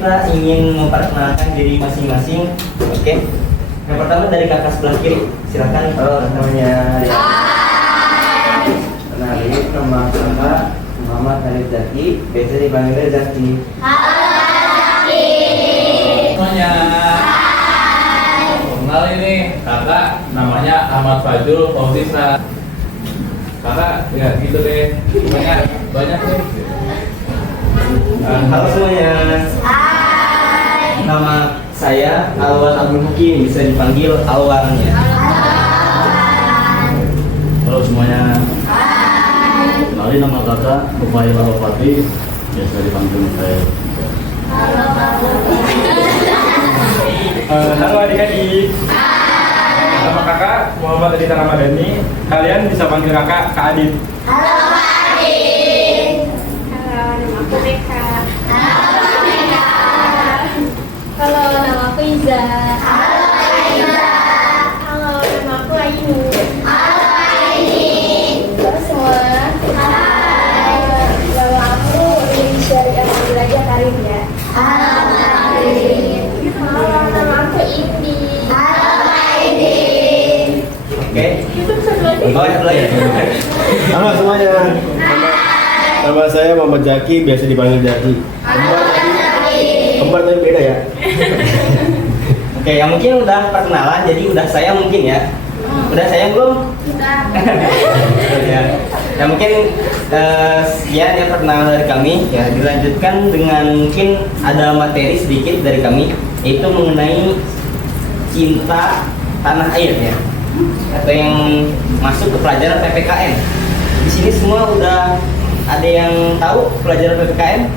kita ingin memperkenalkan diri masing-masing. Oke. Yang pertama dari kakak sebelah kiri. Silakan. Halo, namanya Kenalin, nama kakak Muhammad Hanif Zaki, biasa dipanggil Zaki. Semuanya. Kenalin nih, kakak namanya Ahmad Fajrul Fauzisa. Kakak ya gitu deh, banyak nih. Halo semuanya. Nama saya Alwan Abdul Hakim, bisa dipanggil Alwan ya. Halo semuanya. Kenalin nama kakak Rufail Al-Fatih, biasa dipanggil Rufail. Halo adik-adik. Nama kakak Muhammad Adita Ramadhani. Kalian bisa panggil kakak Kak Adit. Halo, nama aku Reka. Halo, nama aku Iza. Halo, nama aku Aini. Halo semua. Nama aku Rini Syariah Belajar Karim ya. Halo, nama aku Indi. Oke. Oh ya, boleh. Halo semuanya. Nama saya Muhammad Zaki, biasa dipanggil Zaki. Kembar tapi beda ya. Oke, yang mungkin udah perkenalan, jadi udah saya mungkin ya. Udah saya belum? Ya. Ya mungkin sekian ya perkenalan dari kami. Ya, dilanjutkan dengan mungkin ada materi sedikit dari kami, yaitu mengenai cinta tanah air ya, atau yang masuk ke pelajaran PPKN. Di sini semua udah ada yang tahu pelajaran PPKN?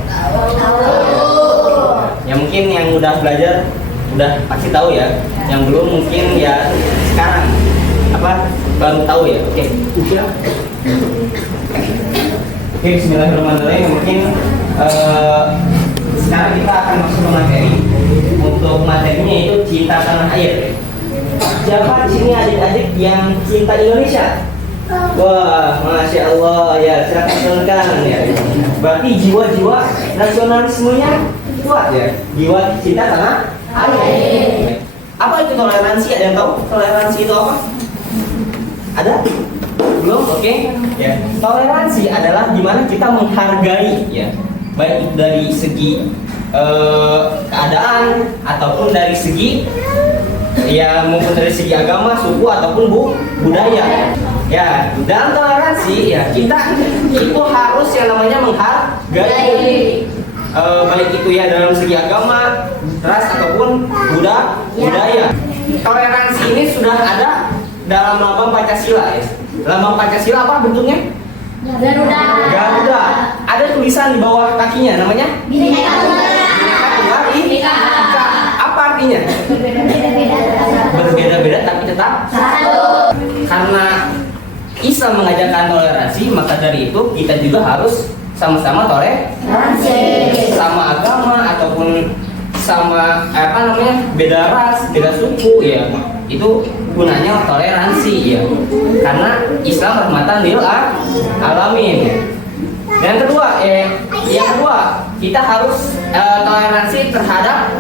Ya mungkin yang udah belajar udah pasti tahu ya. Yang belum mungkin ya sekarang baru tahu ya. Oke. Oke, bismillahirrahmanirrahim. Mungkin sekarang kita akan masuk ke materi. Untuk materinya itu cinta tanah air. Siapa di sini adik-adik yang cinta Indonesia? Wah, masya Allah ya, silakan silakan ya. Berarti jiwa-jiwa nasionalismenya kuat ya, jiwa cinta tanah air. Apa itu toleransi? Ada yang tahu toleransi itu apa? Ada? Belum? Oke. Ya. Toleransi adalah dimana kita menghargai ya, baik itu dari segi keadaan ataupun dari segi ya, maupun dari segi agama, suku ataupun budaya. Ya, dalam toleransi ya kita itu harus yang namanya menghargai baik itu ya dalam segi agama, ras ataupun budaya. Toleransi ini sudah ada dalam lambang Pancasila ya. Lambang Pancasila apa bentuknya? Garuda. Ada tulisan di bawah kakinya namanya? Ika. Apa artinya? Berbeda-beda tapi tetap satu. Karena Islam mengajarkan toleransi, maka dari itu kita juga harus sama-sama toleransi. Sama agama ataupun sama beda ras, beda suku ya. Itu gunanya toleransi ya. Karena Islam rahmatan lil alamin. Yang kedua, kita harus toleransi terhadap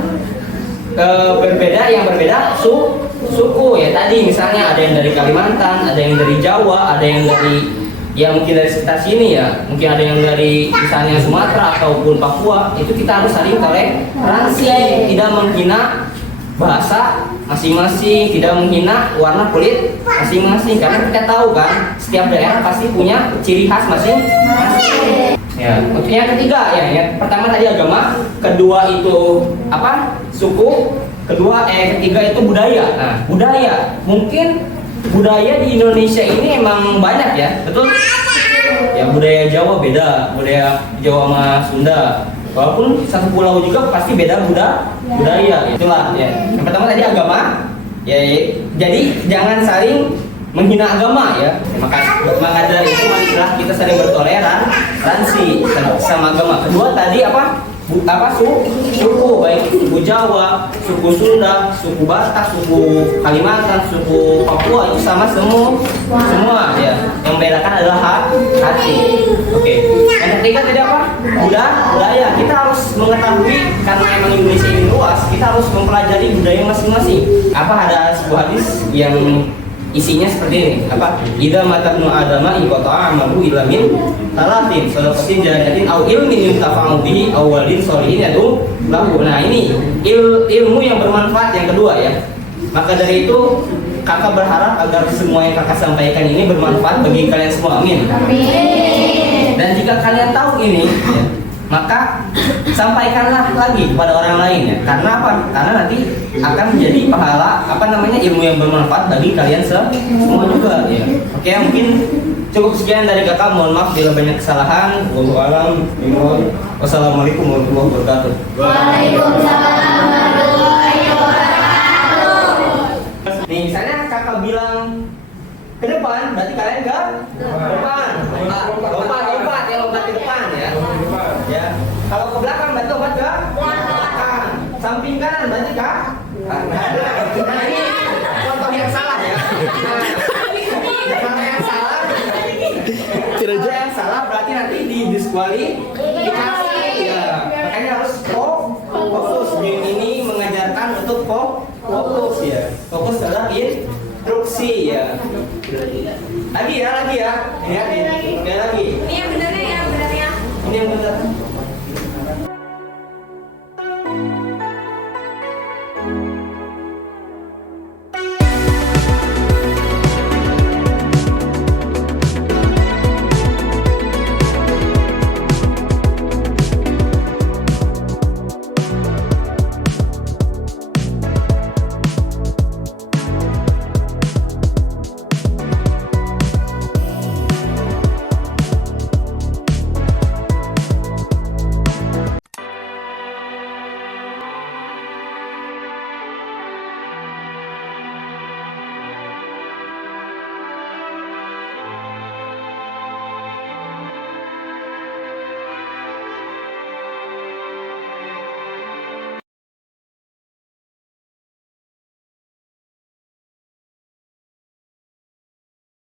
yang berbeda suku ya. Tadi misalnya ada yang dari Kalimantan, ada yang dari Jawa, ada yang dari mungkin dari sekitar sini ya, mungkin ada yang dari misalnya Sumatera ataupun Papua. Itu kita harus saling toleransi, tidak menghina bahasa masing-masing, tidak menghina warna kulit masing-masing, karena kita tahu kan setiap daerah pasti punya ciri khas masing-masing. Ya, untuk yang ketiga ya, yang pertama tadi agama, kedua itu suku, ketiga itu budaya. Nah, budaya mungkin budaya di Indonesia ini emang banyak ya, betul? Ya, budaya Jawa beda, budaya Jawa sama Sunda. Walaupun satu pulau juga pasti beda budaya. Itulah ya. Yang pertama tadi agama. Ya, jadi jangan saling menghina agama ya. Maka dari itu marilah kita saling bertoleransi sama agama. Kedua tadi suku, baik suku Jawa, suku Sunda, suku Batak, suku Kalimantan, suku Papua itu sama semua ya. Yang membedakan adalah hati. Oke. Yang ketiga tadi apa? Budaya. Kita harus mengetahui karena emang Indonesia ini luas, kita harus mempelajari budaya masing-masing. Apa ada sebuah hadis yang isinya seperti ini, apa? Idza matabnu adama inqata'a amalu illa min talatin, sadaqatin jariyatin au ilmin yuntafa'u bihi aw waladin sholihin yad'u lahu. Nah, ini ilmu yang bermanfaat yang kedua ya. Maka dari itu kakak berharap agar semua yang kakak sampaikan ini bermanfaat bagi kalian semua. Amin. Dan jika kalian tahu ini ya, maka sampaikanlah lagi kepada orang lain ya. Karena apa? Karena nanti akan menjadi pahala ilmu yang bermanfaat bagi kalian semua juga ya. Oke, mungkin cukup sekian dari kakak. Mohon maaf bila banyak kesalahan. Wallahu a'lam. Wassalamualaikum warahmatullahi wabarakatuh. Waalaikumsalam warahmatullahi wabarakatuh. Nih, misalnya kakak bilang ke depan, berarti kalian ke depan. Lompat ya, lompat ke depan ya. Ya. Kalau ke belakang berarti lompat ke belakang. Samping kanan berarti ke kanan. Nah, ini contoh yang salah ya. Kalau yang salah berarti nanti didiskualifikasi ya. Makanya harus fokus. Ini mengajarkan untuk fokus ya. Fokus adalah instruksi ya. Lagi ya. Ini lagi. Ini yang benernya ya, benernya. Ini yang benar.